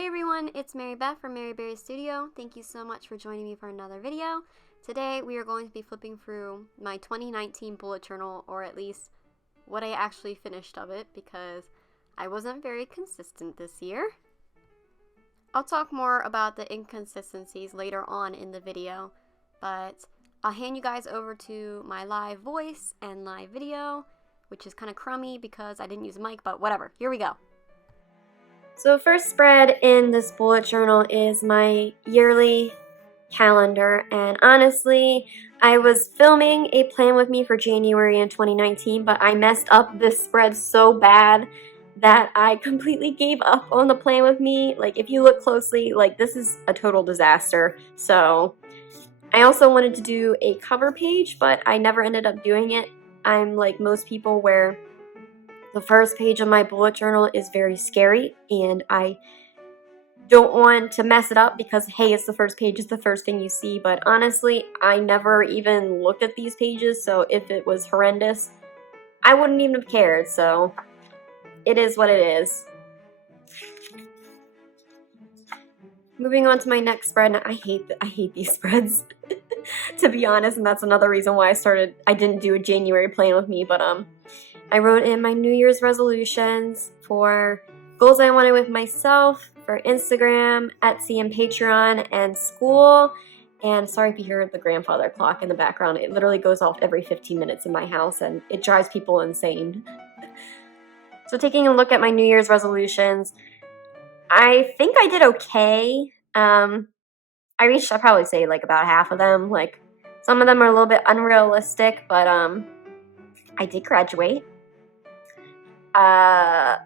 Hey everyone, it's Mary Beth from maryberrystudio. Thank you so much for joining me for another video. Today we are going to be flipping through my 2019 bullet journal, or at least what I actually finished of it, because I wasn't very consistent this year. I'll talk more about the inconsistencies later on in the video, but I'll hand you guys over to my live voice and live video, which is kind of crummy because I didn't use a mic, but whatever. Here we go. So the first spread in this bullet journal is my yearly calendar, and honestly, I was filming a plan with me for January in 2019, but I messed up this spread so bad that I completely gave up on the plan with me. Like, if you look closely, like, this is a total disaster. So I also wanted to do a cover page, but I never ended up doing it. I'm like most people where the first page of my bullet journal is very scary, and I don't want to mess it up because, hey, it's the first page, it's the first thing you see. But honestly, I never even looked at these pages, so if it was horrendous, I wouldn't even have cared. So it is what it is. Moving on to my next spread, and I hate these spreads, to be honest, and that's another reason why I didn't do a January plan with me, but I wrote in my New Year's resolutions for goals I wanted with myself, for Instagram, Etsy, and Patreon, and school. And sorry if you hear the grandfather clock in the background. It literally goes off every 15 minutes in my house, and it drives people insane. So taking a look at my New Year's resolutions, I think I did okay. I'd probably say like about half of them. Like, some of them are a little bit unrealistic, but I did graduate. Yeah,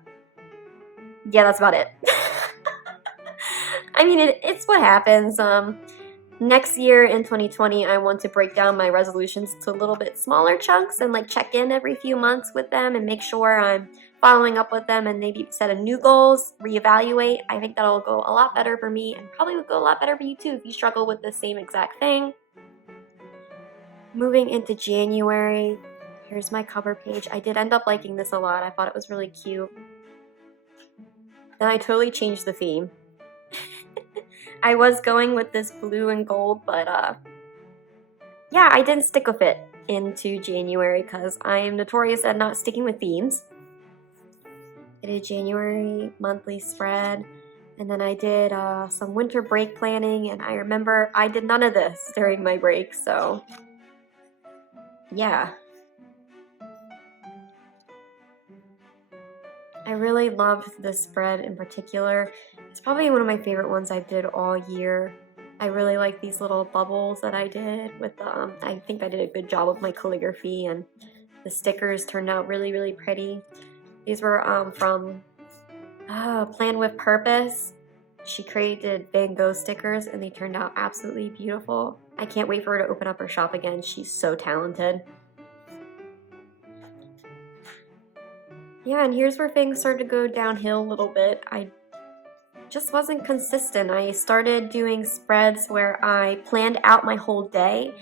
that's about it. I mean, it's what happens. Next year in 2020, I want to break down my resolutions to a little bit smaller chunks and like check in every few months with them and make sure I'm following up with them, and maybe set a new goals, reevaluate. I think that'll go a lot better for me, and probably would go a lot better for you too if you struggle with the same exact thing. Moving into January, here's my cover page. I did end up liking this a lot. I thought it was really cute. Then I totally changed the theme. I was going with this blue and gold, but yeah, I didn't stick with it into January because I am notorious at not sticking with themes. I did a January monthly spread, and then I did some winter break planning, and I remember I did none of this during my break, so yeah. I really loved this spread in particular. It's probably one of my favorite ones I did all year. I really like these little bubbles that I did with the, I think I did a good job with my calligraphy, and the stickers turned out really, really pretty. These were from Plan with Purpose. She created Van Gogh stickers, and they turned out absolutely beautiful. I can't wait for her to open up her shop again. She's so talented. Yeah, and here's where things started to go downhill a little bit. I just wasn't consistent. I started doing spreads where I planned out my whole day,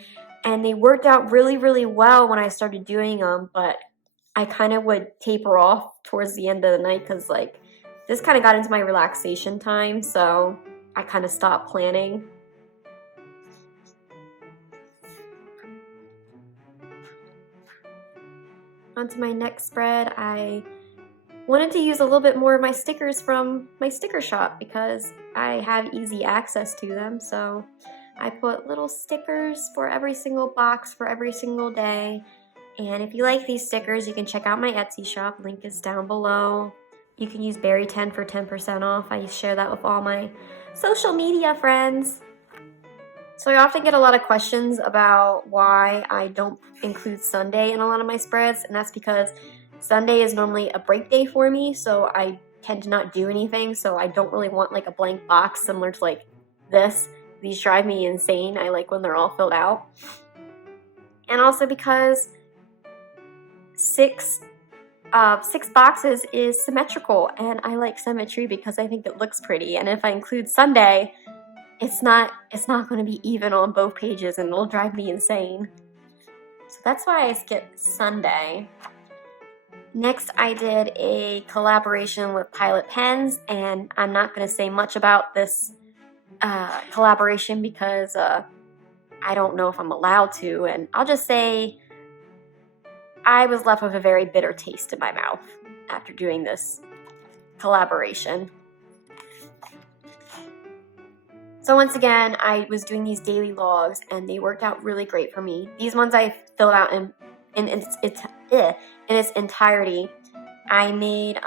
and they worked out really, really well when I started doing them, but I kind of would taper off towards the end of the night because, like, this kind of got into my relaxation time, so I kind of stopped planning. On to my next spread, I wanted to use a little bit more of my stickers from my sticker shop because I have easy access to them. So I put little stickers for every single box for every single day. And if you like these stickers, you can check out my Etsy shop. Link is down below. You can use Berry10 for 10% off. I share that with all my social media friends. So I often get a lot of questions about why I don't include Sunday in a lot of my spreads, and that's because Sunday is normally a break day for me, so I tend to not do anything, so I don't really want like a blank box similar to like this. These drive me insane. I like when they're all filled out. And also because six boxes is symmetrical, and I like symmetry because I think it looks pretty, and if I include Sunday, it's not going to be even on both pages, and it'll drive me insane. So that's why I skip Sunday. Next, I did a collaboration with Pilot Pens, and I'm not going to say much about this collaboration because I don't know if I'm allowed to, and I'll just say I was left with a very bitter taste in my mouth after doing this collaboration. So once again, I was doing these daily logs, and they worked out really great for me. These ones I filled out in its entirety. I made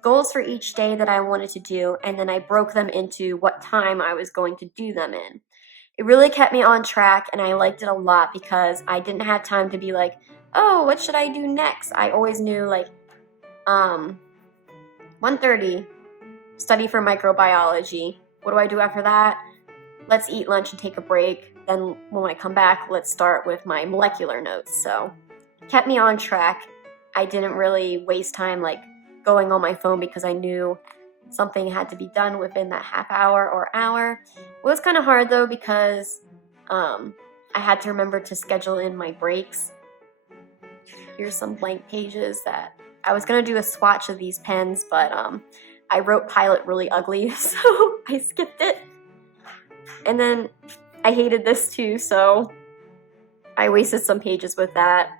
goals for each day that I wanted to do, and then I broke them into what time I was going to do them in. It really kept me on track, and I liked it a lot because I didn't have time to be like, oh, what should I do next? I always knew, like, 1:30, study for microbiology. What do I do after that? Let's eat lunch and take a break. Then when I come back, let's start with my molecular notes. So it kept me on track. I didn't really waste time like going on my phone because I knew something had to be done within that half hour or hour. It was kind of hard though because I had to remember to schedule in my breaks. Here's some blank pages that I was going to do a swatch of these pens, but I wrote Pilot really ugly, so I skipped it. And then I hated this too, so I wasted some pages with that.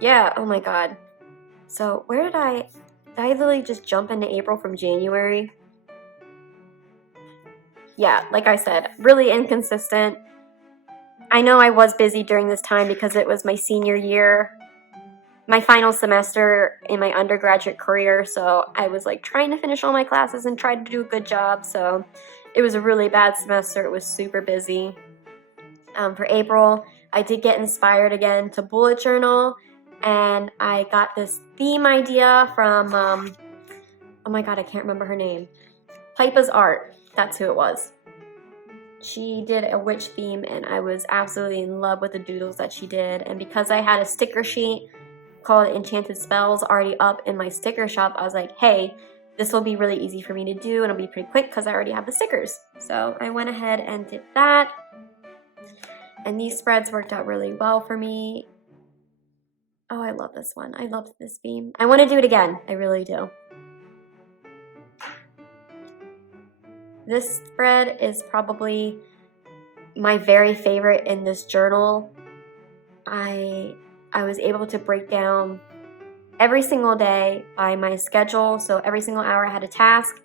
Yeah, oh my god. So where did I literally just jump into April from January? Yeah, like I said, really inconsistent. I know I was busy during this time because it was my senior year, my final semester in my undergraduate career, so I was like trying to finish all my classes and try to do a good job, so it was a really bad semester. It was super busy. For April, I did get inspired again to bullet journal, and I got this theme idea from, oh my god, I can't remember her name. Pipa's Art, that's who it was. She did a witch theme, and I was absolutely in love with the doodles that she did, and because I had a sticker sheet called Enchanted Spells already up in my sticker shop, I was like, hey, this will be really easy for me to do, and it'll be pretty quick because I already have the stickers. So I went ahead and did that, and these spreads worked out really well for me. Oh, I love this one. I love this theme. I want to do it again. I really do. This spread is probably my very favorite in this journal. I was able to break down every single day by my schedule. So every single hour I had a task,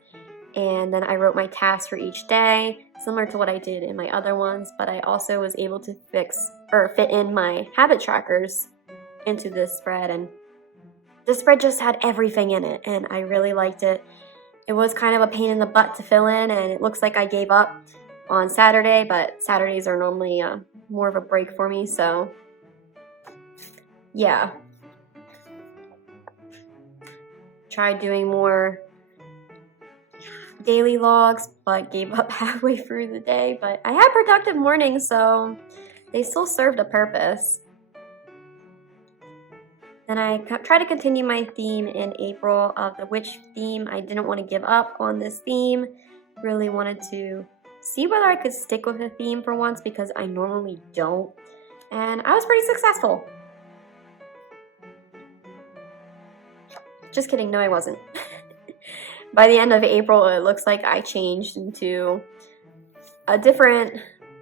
and then I wrote my tasks for each day, similar to what I did in my other ones, but I also was able to fit in my habit trackers into this spread, and this spread just had everything in it, and I really liked it. It was kind of a pain in the butt to fill in, and it looks like I gave up on Saturday, but Saturdays are normally more of a break for me, so yeah. Tried doing more daily logs, but gave up halfway through the day, but I had productive mornings, so they still served a purpose. Then I tried to continue my theme in April of the witch theme. I didn't want to give up on this theme. Really wanted to see whether I could stick with the theme for once because I normally don't. And I was pretty successful. Just kidding, no I wasn't. By the end of April, it looks like I changed into a different,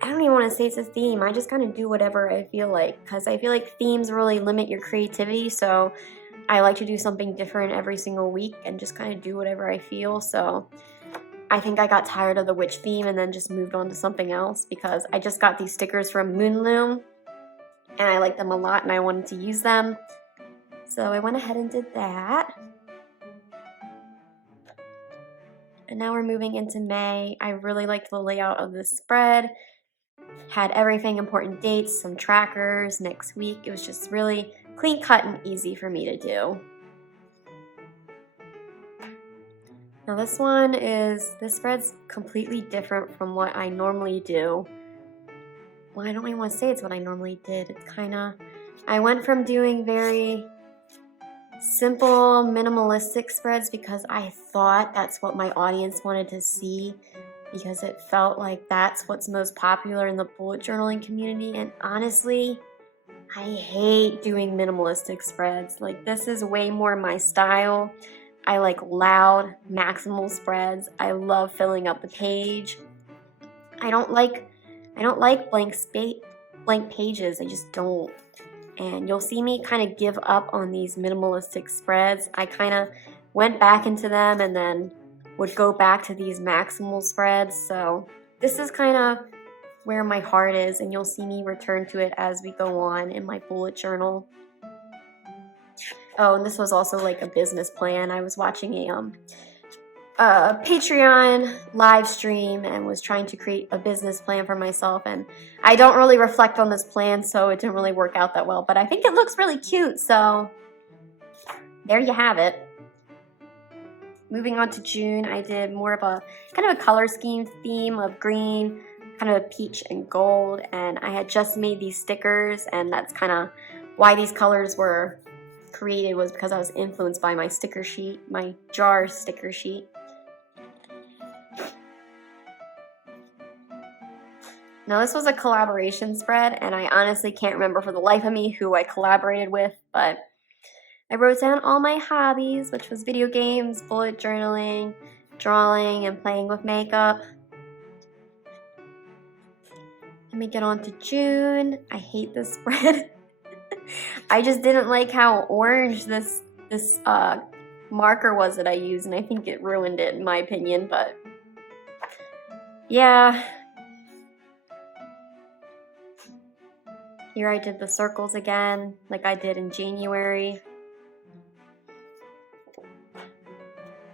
I don't even want to say it's a theme. I just kind of do whatever I feel like because I feel like themes really limit your creativity. So I like to do something different every single week and just kind of do whatever I feel. So I think I got tired of the witch theme and then just moved on to something else because I just got these stickers from Moonloom and I like them a lot and I wanted to use them. So I went ahead and did that. And now we're moving into May. I really liked the layout of this spread. Had everything, important dates, some trackers next week. It was just really clean cut and easy for me to do. Now this spread's completely different from what I normally do. Well, I don't even want to say it's what I normally did. It's I went from doing very simple, minimalistic spreads because I thought that's what my audience wanted to see, because it felt like that's what's most popular in the bullet journaling community, and honestly, I hate doing minimalistic spreads. Like, this is way more my style. I like loud, maximal spreads. I love filling up the page. I don't like blank pages. I just don't. And you'll see me kind of give up on these minimalistic spreads. I kind of went back into them and then would go back to these maximal spreads. So this is kind of where my heart is, and you'll see me return to it as we go on in my bullet journal. Oh, and this was also like a business plan. I was watching a Patreon live stream and was trying to create a business plan for myself, and I don't really reflect on this plan, so it didn't really work out that well, but I think it looks really cute, so there you have it. Moving on to June, I did more of a kind of a color scheme theme of green, kind of a peach and gold, and I had just made these stickers, and that's kind of why these colors were created, was because I was influenced by my sticker sheet, my jar sticker sheet. Now this was a collaboration spread, and I honestly can't remember for the life of me who I collaborated with, but I wrote down all my hobbies, which was video games, bullet journaling, drawing, and playing with makeup. Let me get on to June. I hate this spread. I just didn't like how orange this marker was that I used, and I think it ruined it in my opinion, but yeah. Here I did the circles again, like I did in January.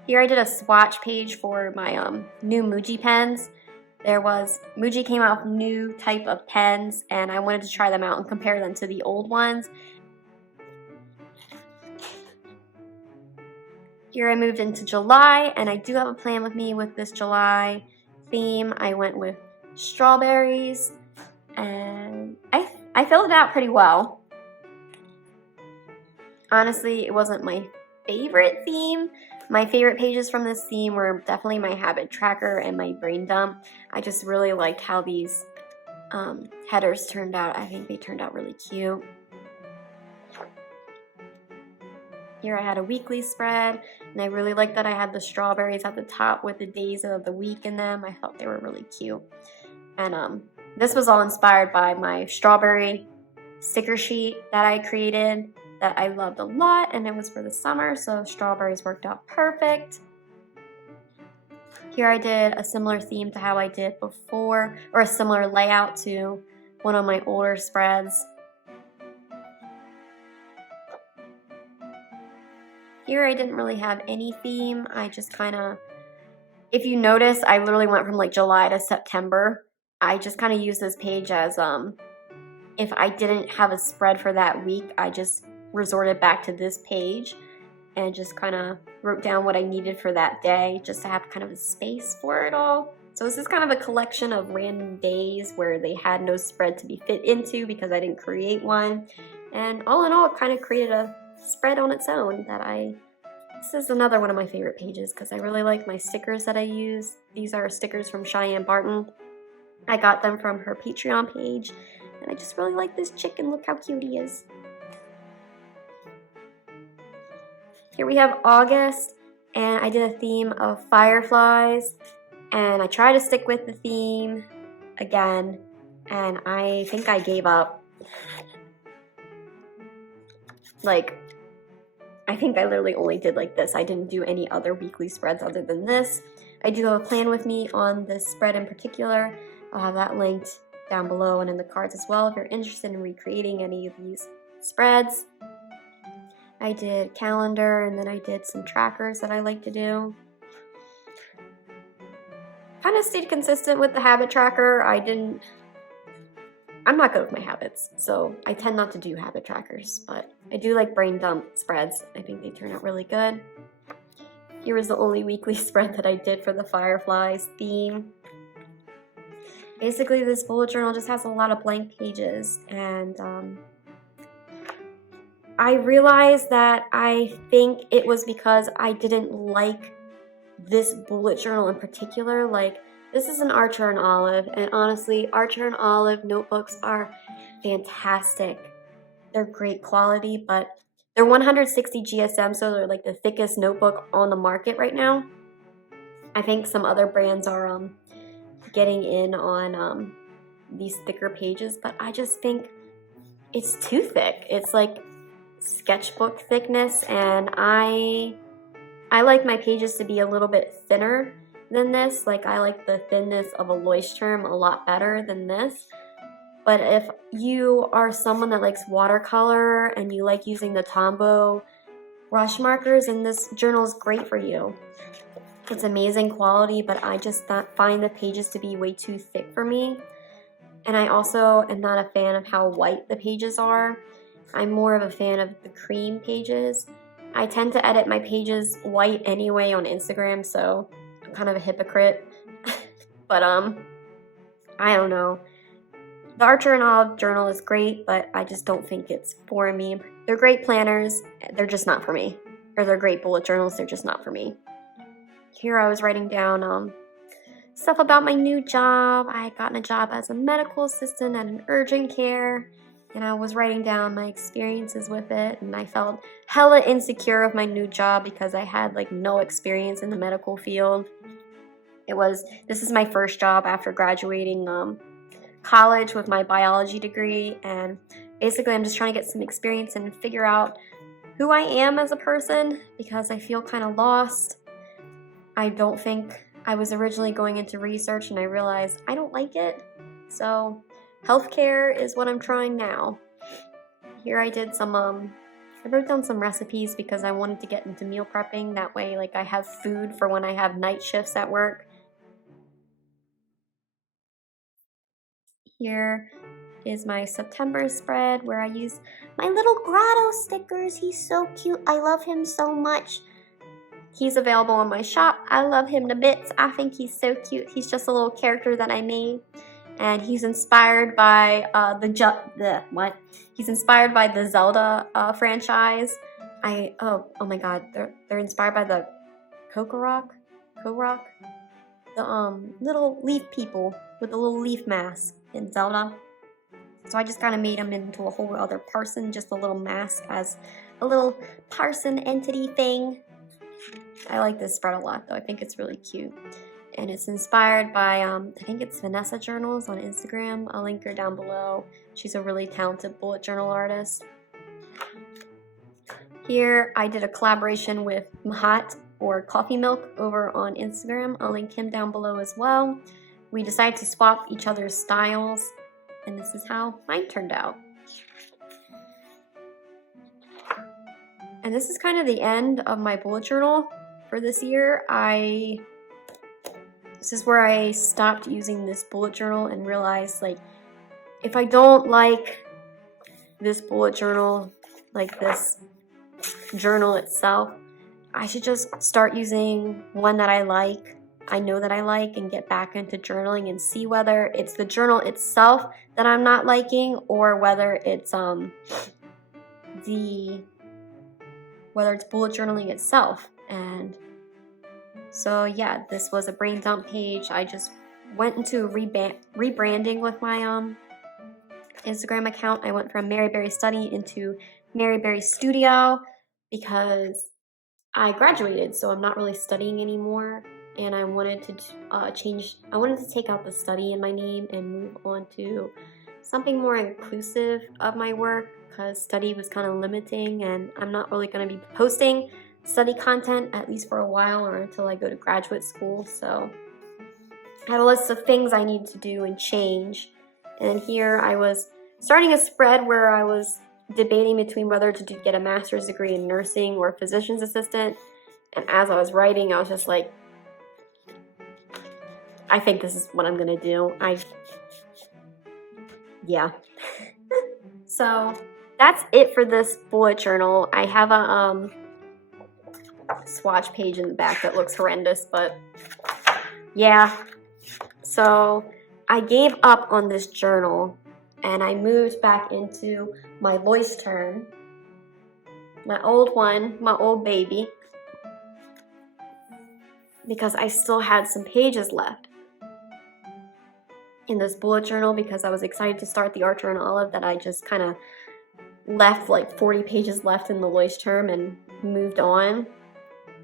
Here I did a swatch page for my new Muji pens. Muji came out with new type of pens, and I wanted to try them out and compare them to the old ones. Here I moved into July, and I do have a plan with me with this July theme. I went with strawberries, and I filled it out pretty well. Honestly, it wasn't my favorite theme. My favorite pages from this theme were definitely my habit tracker and my brain dump. I just really liked how these headers turned out. I think they turned out really cute. Here I had a weekly spread, and I really liked that I had the strawberries at the top with the days of the week in them. I thought they were really cute. And this was all inspired by my strawberry sticker sheet that I created that I loved a lot, and it was for the summer, so strawberries worked out perfect. Here I did a similar theme to how I did before, or a similar layout to one of my older spreads. Here I didn't really have any theme. I just kind of, if you notice, I literally went from like July to September. I just kind of used this page as if I didn't have a spread for that week, I just resorted back to this page and just kind of wrote down what I needed for that day, just to have kind of a space for it all. So this is kind of a collection of random days where they had no spread to be fit into because I didn't create one. And all in all, it kind of created a spread on its own this is another one of my favorite pages because I really like my stickers that I use. These are stickers from Cheyenne Barton. I got them from her Patreon page, and I just really like this chicken. Look how cute he is. Here we have August, and I did a theme of fireflies, and I tried to stick with the theme again, and I think I gave up. Like, I think I literally only did like this. I didn't do any other weekly spreads other than this. I do have a plan with me on this spread in particular. I'll have that linked down below and in the cards as well if you're interested in recreating any of these spreads. I did calendar, and then I did some trackers that I like to do. Kind of stayed consistent with the habit tracker. I'm not good with my habits, so I tend not to do habit trackers, but I do like brain dump spreads. I think they turn out really good. Here was the only weekly spread that I did for the fireflies theme. Basically, this bullet journal just has a lot of blank pages, and I realized that I think it was because I didn't like this bullet journal in particular. Like, this is an Archer and Olive, and honestly, Archer and Olive notebooks are fantastic. they're great quality, but they're 160 GSM, so they're like the thickest notebook on the market right now. I think some other brands are getting in on these thicker pages, but I just think it's too thick. It's like sketchbook thickness, and I like my pages to be a little bit thinner than this. Like, I like the thinness of a Leuchtturm a lot better than this. But if you are someone that likes watercolor and you like using the Tombow brush markers, then this journal is great for you. It's amazing quality, but I just find the pages to be way too thick for me. And I also am not a fan of how white the pages are. I'm more of a fan of the cream pages. I tend to edit my pages white anyway on Instagram, so I'm kind of a hypocrite. But I don't know. The Art Journal is great, but I just don't think it's for me. They're great planners, they're just not for me. Or they're great bullet journals, they're just not for me. Here I was writing down stuff about my new job. I had gotten a job as a medical assistant at an urgent care, and I was writing down my experiences with it, and I felt hella insecure of my new job because I had like no experience in the medical field. This is my first job after graduating college with my biology degree, and basically I'm just trying to get some experience and figure out who I am as a person because I feel kind of lost. I don't think I was originally going into research, and I realized I don't like it, so healthcare is what I'm trying now. Here I did some I wrote down some recipes because I wanted to get into meal prepping. That way, like, I have food for when I have night shifts at work. Here is my September spread where I use my little grotto stickers. He's so cute. I love him so much. He's available on my shop. I love him to bits. I think he's so cute. He's just a little character that I made, and he's inspired by He's inspired by the Zelda franchise. Oh my God, they're inspired by the Korok, the little leaf people with the little leaf mask in Zelda. So I just kind of made him into a whole other person, just a little mask as a little person entity thing. I like this spread a lot though. I think it's really cute. And it's inspired by, I think it's Vanessa Journals on Instagram. I'll link her down below. She's a really talented bullet journal artist. Here I did a collaboration with Mahat or Coffee Milk over on Instagram. I'll link him down below as well. We decided to swap each other's styles, and this is how mine turned out. And this is kind of the end of my bullet journal for this year. This is where I stopped using this bullet journal and realized, like, if I don't like this bullet journal, like this journal itself, I should just start using one that I like. I know that I like, and get back into journaling and see whether it's the journal itself that I'm not liking, or whether it's bullet journaling itself. And so yeah, this was a brain dump page. I just went into rebranding with my Instagram account. I went from Maryberrystudy into maryberrystudio because I graduated, so I'm not really studying anymore, and I wanted to I wanted to take out the study in my name and move on to something more inclusive of my work, because study was kind of limiting, and I'm not really going to be posting study content, at least for a while, or until I go to graduate school. So I had a list of things I need to do and change, and here I was starting a spread where I was debating between whether to get a master's degree in nursing or physician's assistant. And as I was writing, I was just like, I think this is what I'm gonna do. Yeah. So that's it for this bullet journal. I have a swatch page in the back that looks horrendous, but yeah. So I gave up on this journal, and I moved back into my Leuchtturm, my old one, my old baby, because I still had some pages left in this bullet journal, because I was excited to start the Art Journal Olive that I just kind of left like 40 pages left in the Leuchtturm and moved on.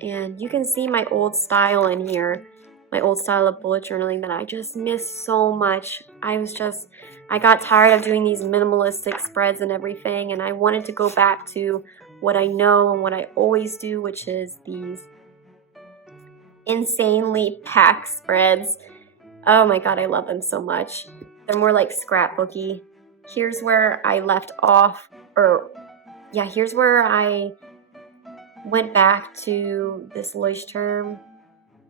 And you can see my old style in here, my old style of bullet journaling that I just miss so much. I got tired of doing these minimalistic spreads and everything, and I wanted to go back to what I know and what I always do, which is these insanely packed spreads. Oh my god, I love them so much. They're more like scrapbooky. Here's where I left off, or yeah, here's where I went back to this Leuchtturm.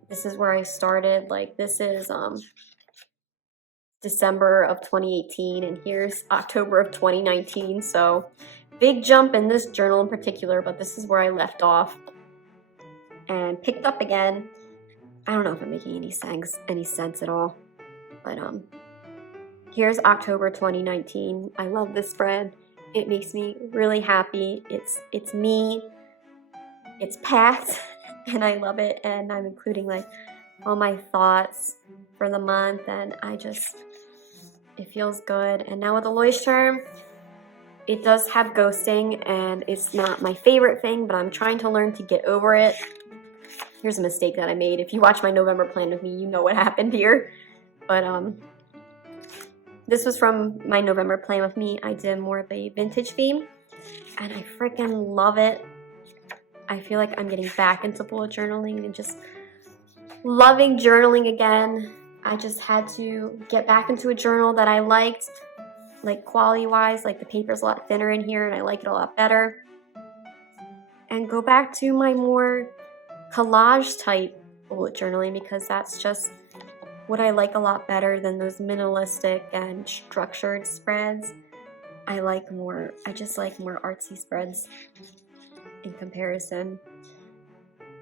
This is where I started. Like, this is December of 2018, and here's October of 2019. So big jump in this journal in particular, but this is where I left off and picked up again. I don't know if I'm making any sense at all, but here's October 2019. I love this spread. It makes me really happy. It's me. It's packed, and I love it. And I'm including like all my thoughts for the month, and it feels good. And now with the Leuchtturm, it does have ghosting, and it's not my favorite thing, but I'm trying to learn to get over it. Here's a mistake that I made. If you watch my November plan with me, you know what happened here. But this was from my November plan with me. I did more of a vintage theme, and I freaking love it. I feel like I'm getting back into bullet journaling and just loving journaling again. I just had to get back into a journal that I liked, like quality-wise, like the paper's a lot thinner in here and I like it a lot better. And go back to my more collage type bullet journaling, because that's just what I like a lot better than those minimalistic and structured spreads. I just like more artsy spreads in comparison.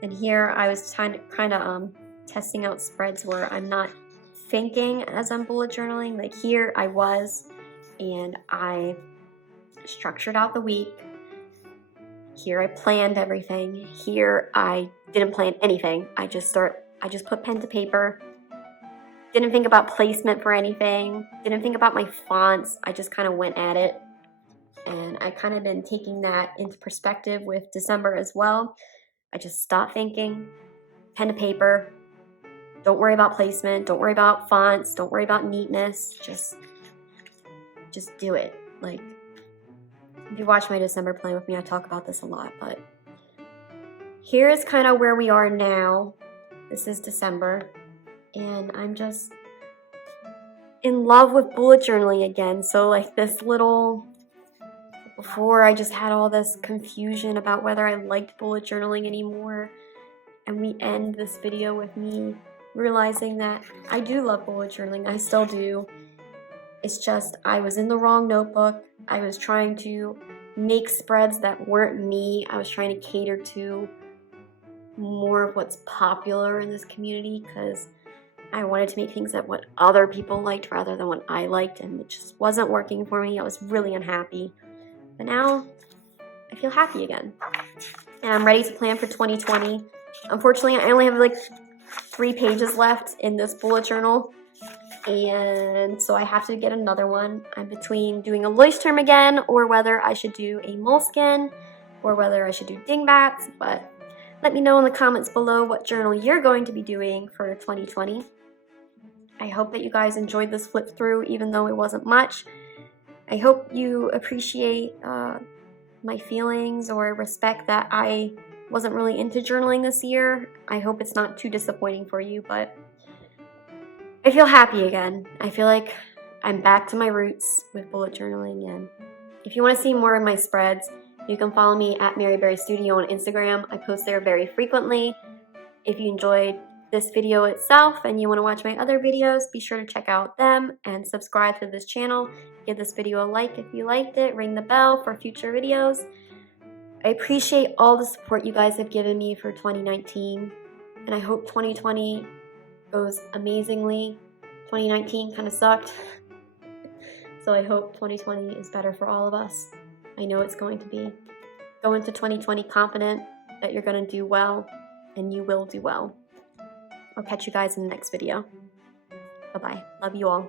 And here I was kind of testing out spreads where I'm not thinking as I'm bullet journaling. Like here I was, and I structured out the week. Here I planned everything. Here I didn't plan anything. I just put pen to paper. Didn't think about placement for anything. Didn't think about my fonts. I just kind of went at it. And I kind of been taking that into perspective with December as well. I just stopped thinking, pen to paper. Don't worry about placement. Don't worry about fonts. Don't worry about neatness. Just do it. Like, if you watch my December plan with me, I talk about this a lot, but here's kind of where we are now. This is December, and I'm just in love with bullet journaling again. So like before I just had all this confusion about whether I liked bullet journaling anymore, and we end this video with me realizing that I do love bullet journaling. I still do. It's just I was in the wrong notebook. I was trying to make spreads that weren't me. I was trying to cater to more of what's popular in this community, because I wanted to make things that what other people liked rather than what I liked, and it just wasn't working for me. I was really unhappy. But now I feel happy again, and I'm ready to plan for 2020. Unfortunately, I only have like 3 pages left in this bullet journal, and so I have to get another one. I'm between doing a Leuchtturm again, or whether I should do a moleskin, or whether I should do dingbats. But let me know in the comments below what journal you're going to be doing for 2020. I hope that you guys enjoyed this flip through, even though it wasn't much. I hope you appreciate my feelings or respect that I wasn't really into journaling this year. I hope it's not too disappointing for you, but I feel happy again. I feel like I'm back to my roots with bullet journaling. And if you want to see more of my spreads, you can follow me at maryberrystudio on Instagram. I post there very frequently. If you enjoyed this video itself and you want to watch my other videos, be sure to check out them and subscribe to this channel. Give this video a like if you liked it. Ring the bell for future videos. I appreciate all the support you guys have given me for 2019, and I hope 2020 goes amazingly. 2019 kind of sucked, so I hope 2020 is better for all of us. I know it's going to be. Go into 2020 confident that you're going to do well, and you will do well. I'll catch you guys in the next video. Bye-bye. Love you all.